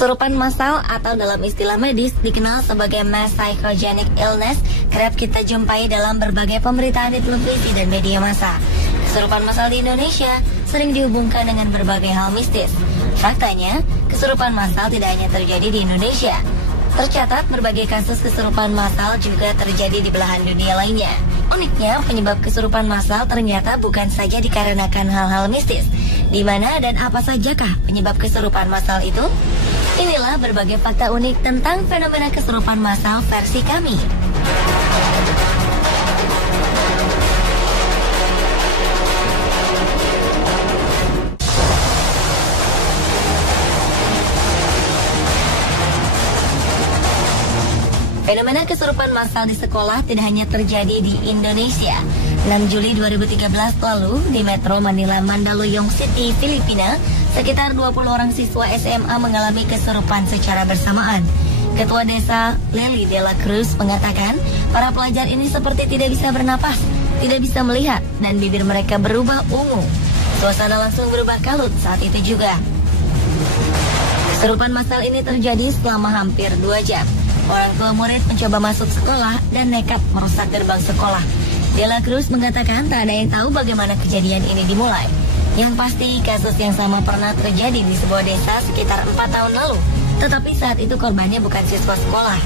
Kesurupan massal atau dalam istilah medis dikenal sebagai mass psychogenic illness kerap kita jumpai dalam berbagai pemberitaan di televisi dan media massa. Kesurupan massal di Indonesia sering dihubungkan dengan berbagai hal mistis. Faktanya, kesurupan massal tidak hanya terjadi di Indonesia. Tercatat berbagai kasus kesurupan massal juga terjadi di belahan dunia lainnya. Uniknya, penyebab kesurupan massal ternyata bukan saja dikarenakan hal-hal mistis. Di mana dan apa sajakah penyebab kesurupan massal itu? Inilah berbagai fakta unik tentang fenomena kesurupan massal versi kami. Fenomena kesurupan massal di sekolah tidak hanya terjadi di Indonesia. 6 Juli 2013 lalu, di Metro Manila Mandaluyong City, Filipina, sekitar 20 orang siswa SMA mengalami kesurupan secara bersamaan. Ketua Desa Lely de la Cruz mengatakan, para pelajar ini seperti tidak bisa bernapas, tidak bisa melihat, dan bibir mereka berubah ungu. Suasana langsung berubah kalut saat itu juga. Kesurupan massal ini terjadi selama hampir 2 jam. Orang tua murid mencoba masuk sekolah dan nekat merusak gerbang sekolah. De la Cruz mengatakan tak ada yang tahu bagaimana kejadian ini dimulai. Yang pasti kasus yang sama pernah terjadi di sebuah desa sekitar 4 tahun lalu. Tetapi saat itu korbannya bukan siswa sekolah.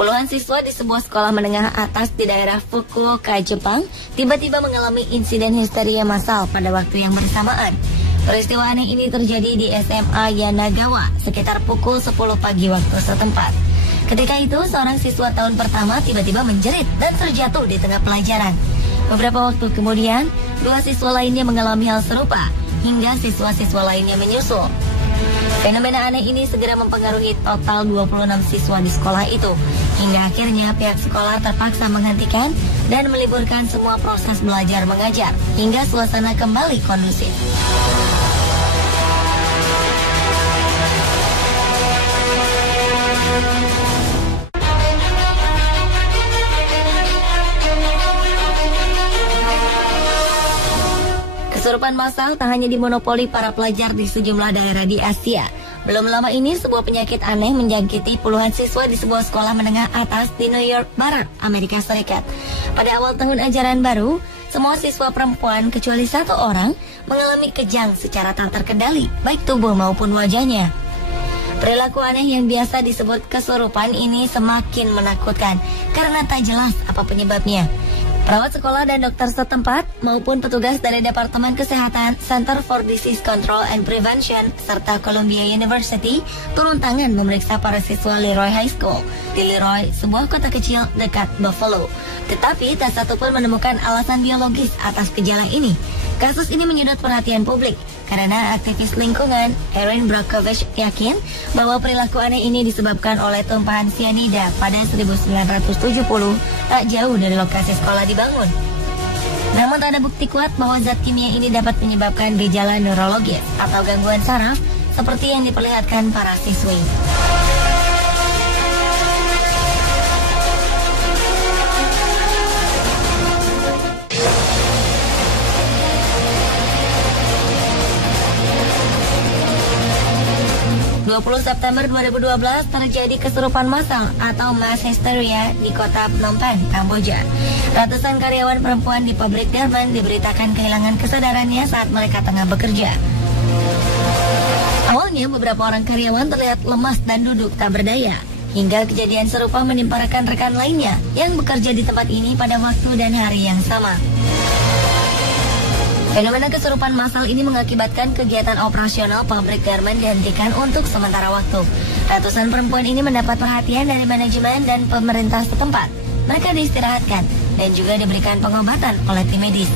Puluhan siswa di sebuah sekolah menengah atas di daerah Fukuoka, Jepang, tiba-tiba mengalami insiden histeria massal pada waktu yang bersamaan. Peristiwa aneh ini terjadi di SMA Yanagawa sekitar pukul 10 pagi waktu setempat. Ketika itu, seorang siswa tahun pertama tiba-tiba menjerit dan terjatuh di tengah pelajaran. Beberapa waktu kemudian, 2 siswa lainnya mengalami hal serupa, hingga siswa-siswa lainnya menyusul. Fenomena aneh ini segera mempengaruhi total 26 siswa di sekolah itu. Hingga akhirnya pihak sekolah terpaksa menghentikan dan meliburkan semua proses belajar mengajar hingga suasana kembali kondusif. Kesurupan massal tak hanya dimonopoli para pelajar di sejumlah daerah di Asia. Belum lama ini, sebuah penyakit aneh menjangkiti puluhan siswa di sebuah sekolah menengah atas di New York Barat, Amerika Serikat. Pada awal tahun ajaran baru, semua siswa perempuan kecuali 1 orang mengalami kejang secara tak terkendali, baik tubuh maupun wajahnya. Perilaku aneh yang biasa disebut kesurupan ini semakin menakutkan karena tak jelas apa penyebabnya. Perawat sekolah dan dokter setempat maupun petugas dari Departemen Kesehatan Center for Disease Control and Prevention serta Columbia University turun tangan memeriksa para siswa Leroy High School di Leroy, sebuah kota kecil dekat Buffalo. Tetapi tak satu pun menemukan alasan biologis atas gejala ini. Kasus ini menyedot perhatian publik karena aktivis lingkungan Erin Brockovich yakin bahwa perilaku aneh ini disebabkan oleh tumpahan sianida pada 1970 tak jauh dari lokasi sekolah dibangun. Namun tak ada bukti kuat bahwa zat kimia ini dapat menyebabkan gejala neurologis atau gangguan saraf seperti yang diperlihatkan para siswi. September 2012 terjadi kesurupan massal atau mass hysteria di kota Phnom Penh, Kamboja. Ratusan karyawan perempuan di pabrik garmen diberitakan kehilangan kesadarannya saat mereka tengah bekerja. Awalnya beberapa orang karyawan terlihat lemas dan duduk tak berdaya, hingga kejadian serupa menimpa rekan-rekan lainnya yang bekerja di tempat ini pada waktu dan hari yang sama. Fenomena kesurupan massal ini mengakibatkan kegiatan operasional pabrik garmen dihentikan untuk sementara waktu. Ratusan perempuan ini mendapat perhatian dari manajemen dan pemerintah setempat. Mereka diistirahatkan dan juga diberikan pengobatan oleh tim medis.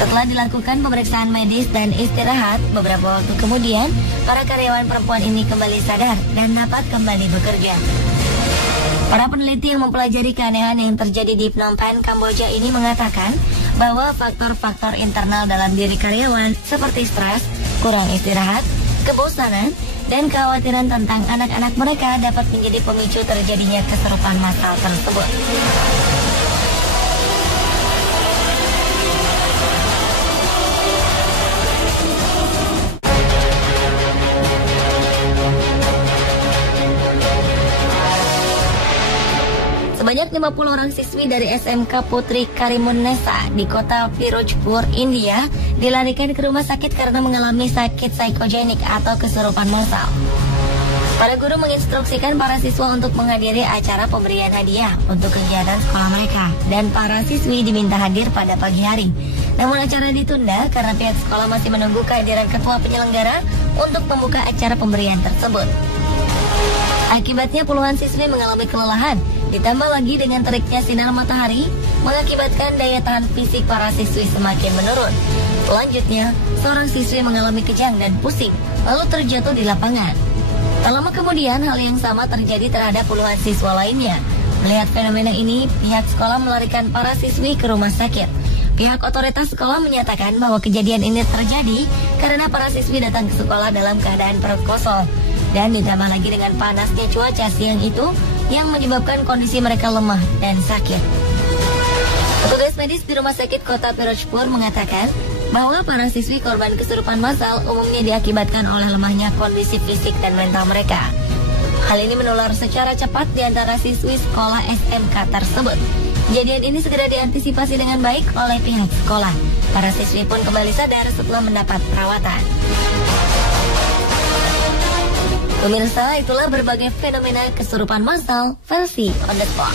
Setelah dilakukan pemeriksaan medis dan istirahat, beberapa waktu kemudian, para karyawan perempuan ini kembali sadar dan dapat kembali bekerja. Para peneliti yang mempelajari keanehan yang terjadi di Phnom Penh, Kamboja ini mengatakan bahwa faktor-faktor internal dalam diri karyawan seperti stres, kurang istirahat, kebosanan, dan kekhawatiran tentang anak-anak mereka dapat menjadi pemicu terjadinya kesurupan massal tersebut. Sebanyak 50 orang siswi dari SMK Putri Karimunessa di kota Firozpur, India dilarikan ke rumah sakit karena mengalami sakit psikogenik atau kesurupan massal. Para guru menginstruksikan para siswa untuk menghadiri acara pemberian hadiah untuk kegiatan sekolah mereka, dan para siswi diminta hadir pada pagi hari. Namun acara ditunda karena pihak sekolah masih menunggu kehadiran ketua penyelenggara untuk membuka acara pemberian tersebut. Akibatnya puluhan siswi mengalami kelelahan, ditambah lagi dengan teriknya sinar matahari mengakibatkan daya tahan fisik para siswi semakin menurun. Selanjutnya, seorang siswi mengalami kejang dan pusing, lalu terjatuh di lapangan. Tak lama kemudian, hal yang sama terjadi terhadap puluhan siswa lainnya. Melihat fenomena ini, pihak sekolah melarikan para siswi ke rumah sakit. Pihak otoritas sekolah menyatakan bahwa kejadian ini terjadi karena para siswi datang ke sekolah dalam keadaan perut kosong, dan ditambah lagi dengan panasnya cuaca siang itu yang menyebabkan kondisi mereka lemah dan sakit. Petugas medis di Rumah Sakit Kota Firozpur mengatakan bahwa para siswi korban kesurupan massal umumnya diakibatkan oleh lemahnya kondisi fisik dan mental mereka. Hal ini menular secara cepat di antara siswi sekolah SMK tersebut. Kejadian ini segera diantisipasi dengan baik oleh pihak sekolah. Para siswi pun kembali sadar setelah mendapat perawatan. Pemirsa, itulah berbagai fenomena kesurupan massal versi on the spot.